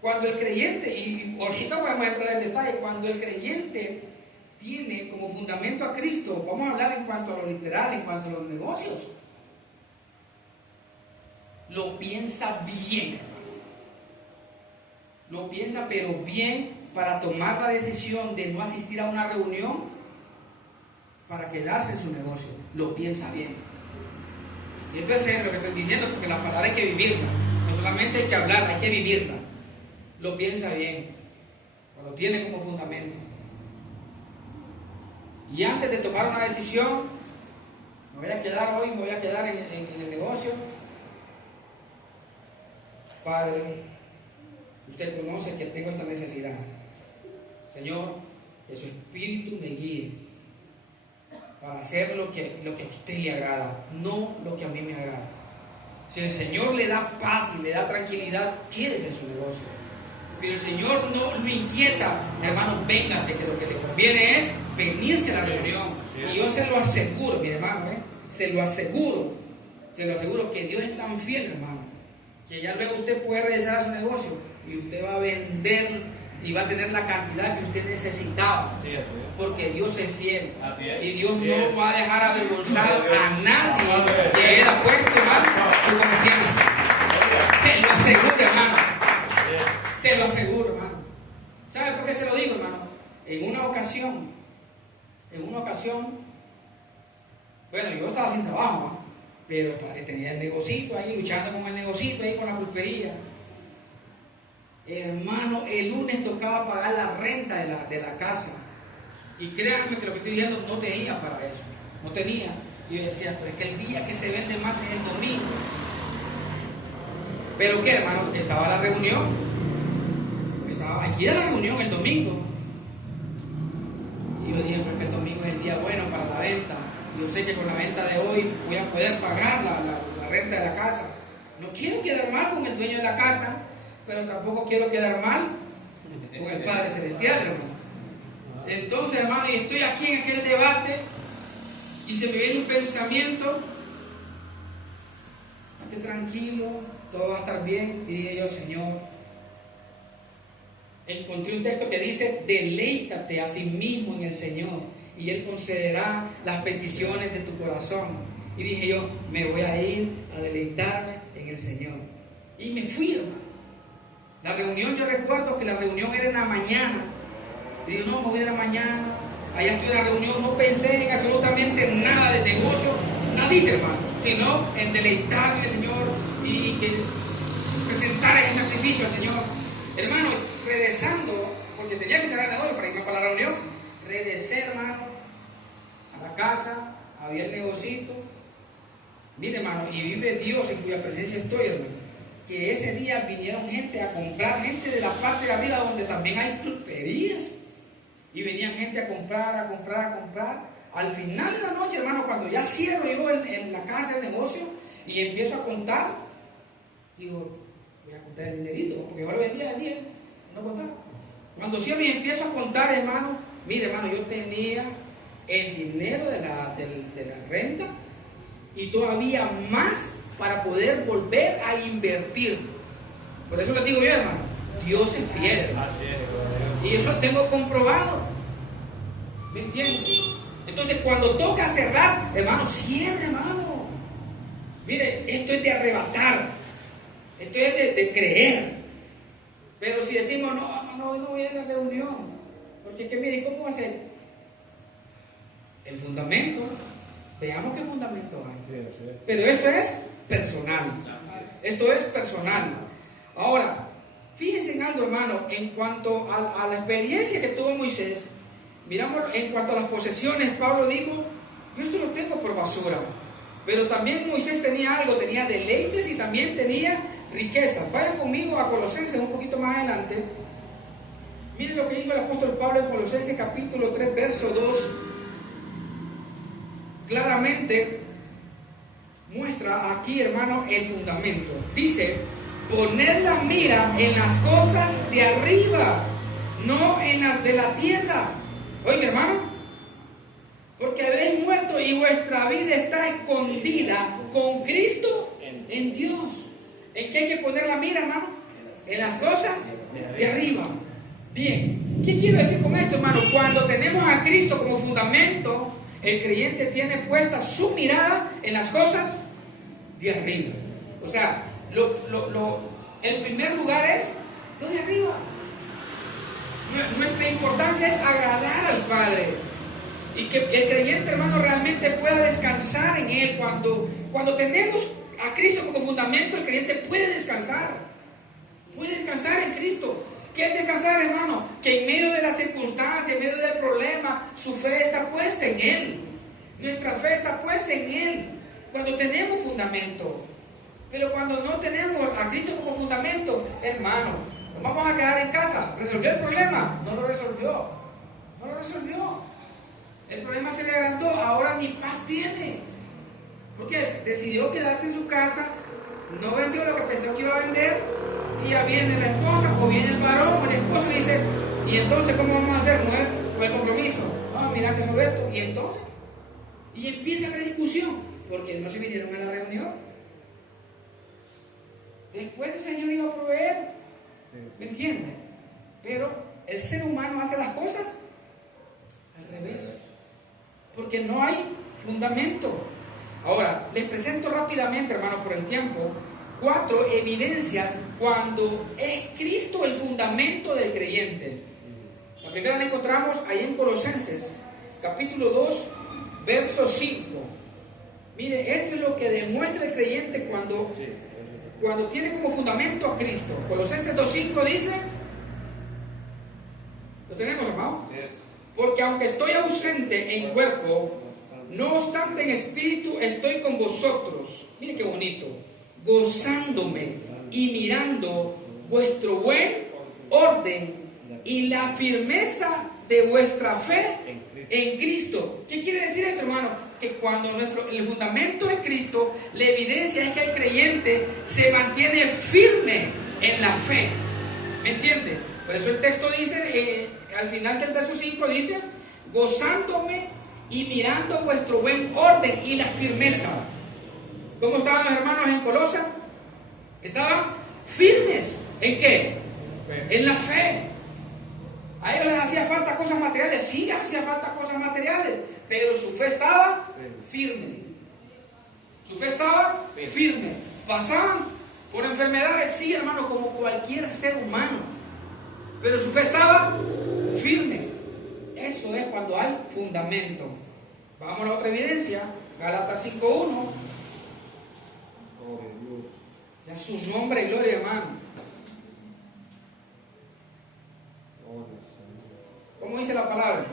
cuando el creyente, y ahorita vamos a entrar en detalle, cuando el creyente tiene como fundamento a Cristo, vamos a hablar en cuanto a lo literal, en cuanto a los negocios, lo piensa bien, lo piensa pero bien para tomar la decisión de no asistir a una reunión para quedarse en su negocio, lo piensa bien. Y esto es serio lo que estoy diciendo, porque la palabra hay que vivirla, no solamente hay que hablarla, hay que vivirla. Lo piensa bien, lo tiene como fundamento. Y antes de tomar una decisión, me voy a quedar hoy, me voy a quedar en el negocio. Padre, usted conoce que tengo esta necesidad. Señor, que su espíritu me guíe para hacer lo que a usted le agrada, no lo que a mí me agrada. Si el Señor le da paz y le da tranquilidad, quédese en su negocio. Pero el Señor no lo inquieta, hermano, véngase, que lo que le conviene es venirse a la reunión. Y yo se lo aseguro, mi hermano, se lo aseguro que Dios es tan fiel, hermano, que ya luego usted puede regresar a su negocio y usted va a vender y va a tener la cantidad que usted necesitaba. Sí, porque Dios es fiel. Así es. Y Dios no va a dejar avergonzado a nadie que él ha puesto, hermano, su confianza. Se lo aseguro, hermano. Se lo aseguro, hermano. ¿Sabe por qué se lo digo, hermano? En una ocasión, bueno, yo estaba sin trabajo, pero el negocito ahí, luchando con el negocito ahí, con la pulpería. Hermano, el lunes tocaba pagar la renta de la casa. Y créanme que lo que estoy diciendo no tenía para eso. No tenía. Y yo decía, pero es que el día que se vende más es el domingo. Pero qué, hermano, estaba la reunión. Aquí era la reunión el domingo. Y yo dije, pero es que el domingo es el día bueno para la venta. Y yo sé que con la venta de hoy voy a poder pagar la renta de la casa. No quiero quedar mal con el dueño de la casa, pero tampoco quiero quedar mal con el Padre Celestial, hermano. Entonces, hermano, y estoy aquí en aquel debate y se me viene un pensamiento: estate tranquilo, todo va a estar bien. Y dije yo, Señor, encontré un texto que dice: deleítate a sí mismo en el Señor y Él concederá las peticiones de tu corazón. Y dije yo, me voy a ir a deleitarme en el Señor. Y me fui, hermano. La reunión, yo recuerdo que la reunión era en la mañana. Y digo, no, me voy a ir a la mañana. Allá estoy en la reunión, no pensé en absolutamente nada de negocio, nadita, hermano, sino en deleitarme en el Señor y que presentara el sacrificio al Señor. Hermano, regresando, porque tenía que cerrar el negocio para irme para la reunión, regresé, hermano, a la casa, había el negocito. Mire, hermano, y vive Dios en cuya presencia estoy, hermano, que ese día vinieron gente a comprar, gente de la parte de arriba donde también hay pulperías, y venían gente a comprar. Al final de la noche, hermano, cuando ya cierro yo en la casa el negocio y empiezo a contar, digo, voy a contar el dinerito, porque yo lo vendía, no contaba. Cuando cierro y empiezo a contar, hermano, mire, hermano, yo tenía el dinero de la renta y todavía más para poder volver a invertir. Por eso les digo yo, hermano, Dios es fiel, hermano. Y yo lo tengo comprobado. ¿Me entiendes? Entonces, cuando toca cerrar, hermano, cierre, hermano. Mire, esto es de arrebatar. Esto es de creer. Pero si decimos, no, hoy no voy a ir a la reunión, porque es que mire, ¿cómo va a ser? El fundamento. Veamos qué fundamento hay. Pero esto es personal. Esto es personal. Ahora, fíjense en algo, hermano, en cuanto a la experiencia que tuvo Moisés. Miramos, en cuanto a las posesiones, Pablo dijo, yo esto lo tengo por basura. Pero también Moisés tenía algo, tenía deleites y también tenía riquezas. Vayan conmigo a Colosenses un poquito más adelante. Miren lo que dijo el apóstol Pablo en Colosenses capítulo 3, verso 2. Claramente muestra aquí, hermano, el fundamento. Dice, poner la mira en las cosas de arriba, no en las de la tierra. Oye, hermano, porque habéis muerto y vuestra vida está escondida con Cristo en Dios. ¿En qué hay que poner la mira, hermano? En las cosas de arriba. Bien, ¿qué quiero decir con esto, hermano? Cuando tenemos a Cristo como fundamento, el creyente tiene puesta su mirada en las cosas de arriba. O sea, el primer lugar es lo de arriba. Nuestra importancia es agradar al Padre. Y que el creyente, hermano, realmente pueda descansar en Él. Cuando tenemos a Cristo como fundamento, el creyente puede descansar. Puede descansar en Cristo. ¿Qué es descansar, hermano? Que en medio de las circunstancias, en medio del problema, su fe está puesta en Él. Nuestra fe está puesta en Él. Cuando tenemos fundamento. Pero cuando no tenemos a Cristo como fundamento, hermano, nos vamos a quedar en casa. ¿Resolvió el problema? No lo resolvió. No lo resolvió. El problema se le agrandó. Ahora ni paz tiene. Porque decidió quedarse en su casa. No vendió lo que pensó que iba a vender. Y ya viene la esposa o viene el varón o el esposo y le dice, ¿y entonces cómo vamos a hacer, mujer? ¿Con el compromiso? No, mira que solo esto. ¿Y entonces? Y empieza la discusión. Porque no se vinieron a la reunión. Después el Señor iba a proveer. ¿Me entienden? Pero el ser humano hace las cosas al revés. Porque no hay fundamento. Ahora, les presento rápidamente, hermano, por el tiempo, 4 evidencias cuando es Cristo el fundamento del creyente. La primera la encontramos ahí en Colosenses, capítulo 2, verso 5. Mire, esto es lo que demuestra el creyente cuando tiene como fundamento a Cristo. Colosenses 2:5 dice, ¿lo tenemos, amado? Porque aunque estoy ausente en cuerpo, no obstante en espíritu estoy con vosotros. Mire qué bonito. Gozándome y mirando vuestro buen orden y la firmeza de vuestra fe en Cristo. ¿Qué quiere decir esto, hermano? Que cuando el fundamento es Cristo, la evidencia es que el creyente se mantiene firme en la fe. ¿Me entiende? Por eso el texto dice, al final del verso 5 dice, gozándome y mirando vuestro buen orden y la firmeza. ¿Cómo estaban los hermanos en Colosa? Estaban firmes. ¿En qué? En la fe. A ellos les hacía falta cosas materiales, sí les hacía falta cosas materiales, pero su fe estaba firme. Su fe estaba firme. Pasaban por enfermedades, sí, hermano, como cualquier ser humano, pero su fe estaba firme. Eso es cuando hay fundamento. Vamos a la otra evidencia, Gálatas 5:1. Ya su nombre y gloria, hermano. ¿Cómo dice la palabra?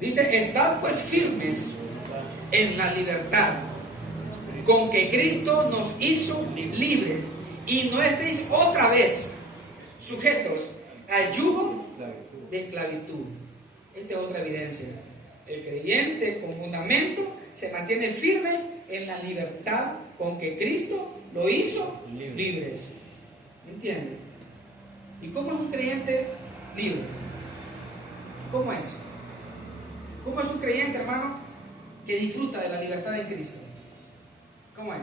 Dice, estad pues firmes en la libertad con que Cristo nos hizo libres, y no estéis otra vez sujetos al yugo de esclavitud. Esta es otra evidencia. El creyente con fundamento se mantiene firme en la libertad con que Cristo lo hizo libres. ¿Entiende? ¿Y cómo es un creyente libre? ¿Cómo es? ¿Cómo es un creyente, hermano, que disfruta de la libertad de Cristo? ¿Cómo es?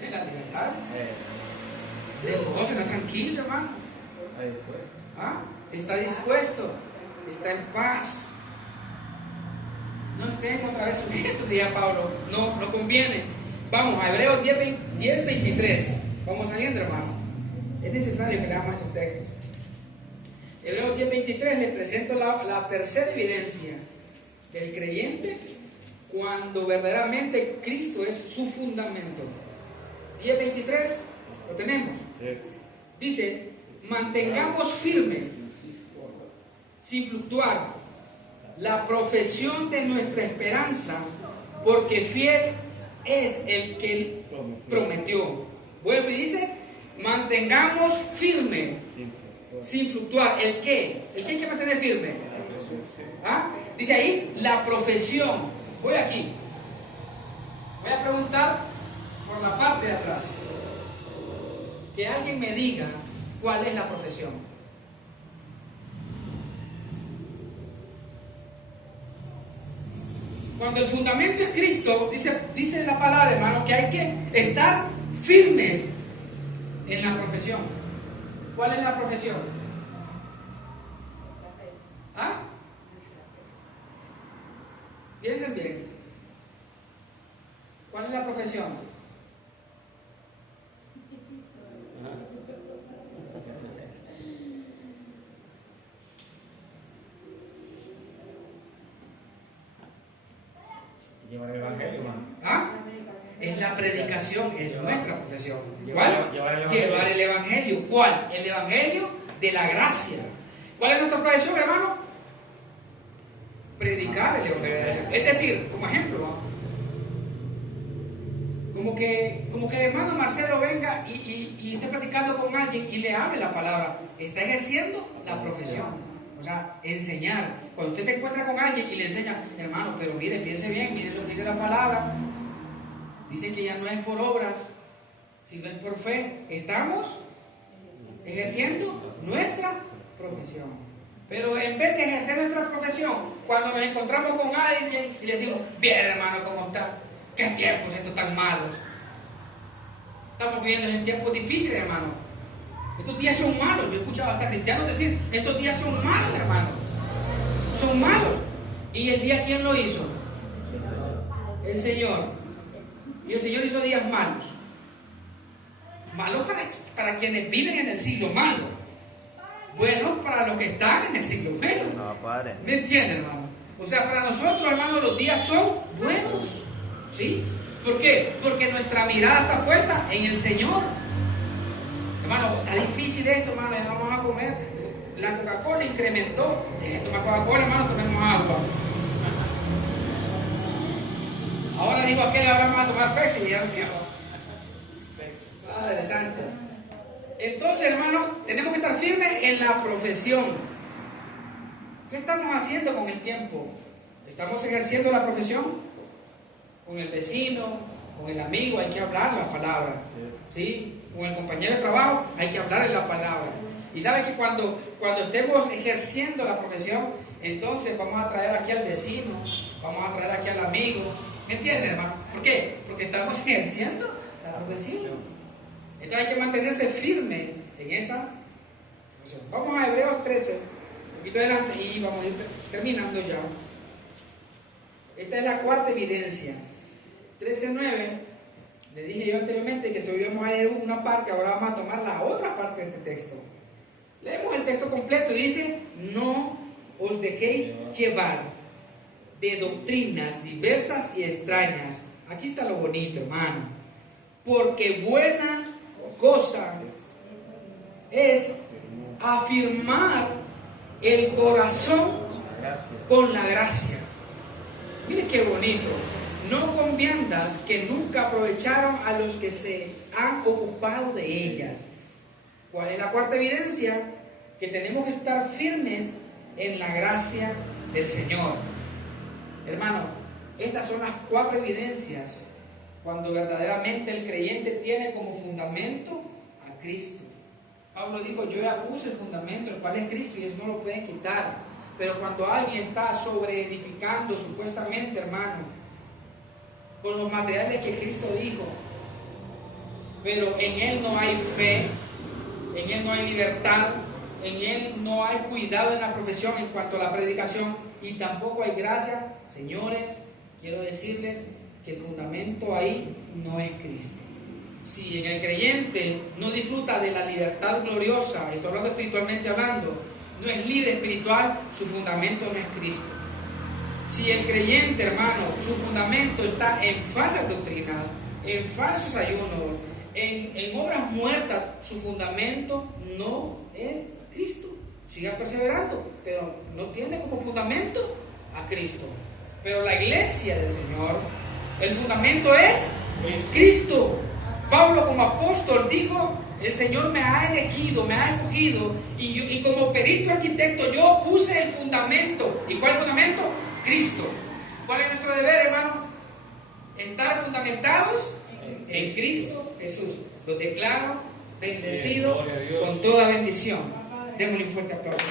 En la libertad. De gozo, está tranquilo, hermano. ¿Ah? Está dispuesto. Está en paz. No estén otra vez sujetos, decía Pablo. No conviene. Vamos a Hebreos 10:23. Vamos saliendo, hermano. Es necesario que leamos estos textos. Hebreos 10:23 les presento la tercera evidencia del creyente cuando verdaderamente Cristo es su fundamento. 10:23, ¿lo tenemos? Dice, mantengamos firmes, sin fluctuar, la profesión de nuestra esperanza, porque fiel es el que prometió. Vuelve y dice, mantengamos firme, sin fluctuar. ¿El qué? ¿El qué hay que mantener firme? ¿Ah? Dice ahí, la profesión. Voy aquí. Voy a preguntar por la parte de atrás. Que alguien me diga cuál es la profesión. Cuando el fundamento es Cristo, dice la palabra, hermano, que hay que estar firmes en la profesión. ¿Cuál es la profesión? ¿Ah? Piensen bien. ¿Cuál es la profesión? Llevar el evangelio, hermano. ¿Ah? Es la predicación, es nuestra profesión. Llevar ¿Cuál? el evangelio. Llevar el evangelio. ¿Cuál? El evangelio de la gracia. ¿Cuál es nuestra profesión, hermano? Predicar el evangelio. Es decir, como ejemplo, ¿no? Como que el hermano Marcelo venga y esté platicando con alguien y le hable la palabra. Está ejerciendo la profesión. O sea, enseñar. Cuando usted se encuentra con alguien y le enseña, hermano, pero mire, piense bien, mire lo que dice la palabra. Dice que ya no es por obras, sino es por fe. Estamos ejerciendo nuestra profesión. Pero en vez de ejercer nuestra profesión, cuando nos encontramos con alguien y le decimos, bien, hermano, ¿cómo está? ¿Qué tiempos estos tan malos? Estamos viviendo en tiempos difíciles, hermano. Estos días son malos. Yo he escuchado hasta cristianos decir, estos días son malos, hermano. Son malos. ¿Y el día quién lo hizo? El Señor. Y el Señor hizo días malos. Malos para quienes viven en el siglo malo. buenos para los que están en el siglo menos. No, padre. ¿Me entienden, hermano? O sea, para nosotros, hermano, los días son buenos. ¿Sí? ¿Por qué? Porque nuestra mirada está puesta en el Señor. Hermano, está difícil esto, hermano. Ya no vamos a comer. La Coca-Cola incrementó. Deje de tomar Coca-Cola, hermano, tomemos agua. Ahora dijo aquel, ahora vamos a tomar Pepsi y ya no quiero. Padre Santo. Entonces, hermano, tenemos que estar firmes en la profesión. ¿Qué estamos haciendo con el tiempo? ¿Estamos ejerciendo la profesión? Con el vecino, con el amigo, hay que hablar la palabra. ¿Sí? Con el compañero de trabajo, hay que hablar en la palabra. Y sabe que cuando estemos ejerciendo la profesión, entonces vamos a traer aquí al vecino, vamos a traer aquí al amigo. ¿Me entienden, hermano? ¿Por qué? Porque estamos ejerciendo la profesión. Entonces hay que mantenerse firme en esa profesión. Vamos a Hebreos 13, un poquito adelante y vamos a ir terminando ya. Esta es la cuarta evidencia. 13:9. Le dije yo anteriormente que si íbamos a leer una parte, ahora vamos a tomar la otra parte de este texto. Leemos el texto completo y dice: no os dejéis llevar de doctrinas diversas y extrañas. Aquí está lo bonito, hermano. Porque buena cosa es afirmar el corazón con la gracia. Mire qué bonito. No con viandas que nunca aprovecharon a los que se han ocupado de ellas. ¿Cuál es la cuarta evidencia? Que tenemos que estar firmes en la gracia del Señor. Hermano, estas son las cuatro evidencias cuando verdaderamente el creyente tiene como fundamento a Cristo. Pablo dijo: yo ya puse el fundamento, el cual es Cristo, y eso no lo pueden quitar. Pero cuando alguien está sobre edificando supuestamente, hermano, con los materiales que Cristo dijo, pero en Él no hay fe, en Él no hay libertad, en Él no hay cuidado en la profesión en cuanto a la predicación, y tampoco hay gracia, señores, quiero decirles que el fundamento ahí no es Cristo. Si en el creyente no disfruta de la libertad gloriosa, estoy hablando espiritualmente hablando, no es libre espiritual, su fundamento no es Cristo. Si el creyente, hermano, su fundamento está en falsas doctrinas, en falsos ayunos, en obras muertas, su fundamento no es Cristo. Siga perseverando, pero no tiene como fundamento a Cristo. Pero la iglesia del Señor, el fundamento es Cristo. Pablo como apóstol dijo: el Señor me ha elegido, me ha escogido, y como perito arquitecto yo puse el fundamento. ¿Y cuál fundamento? Cristo. ¿Cuál es nuestro deber, hermano? Estar fundamentados en Cristo Jesús. Los declaro bendecidos con toda bendición. Démosle un fuerte aplauso.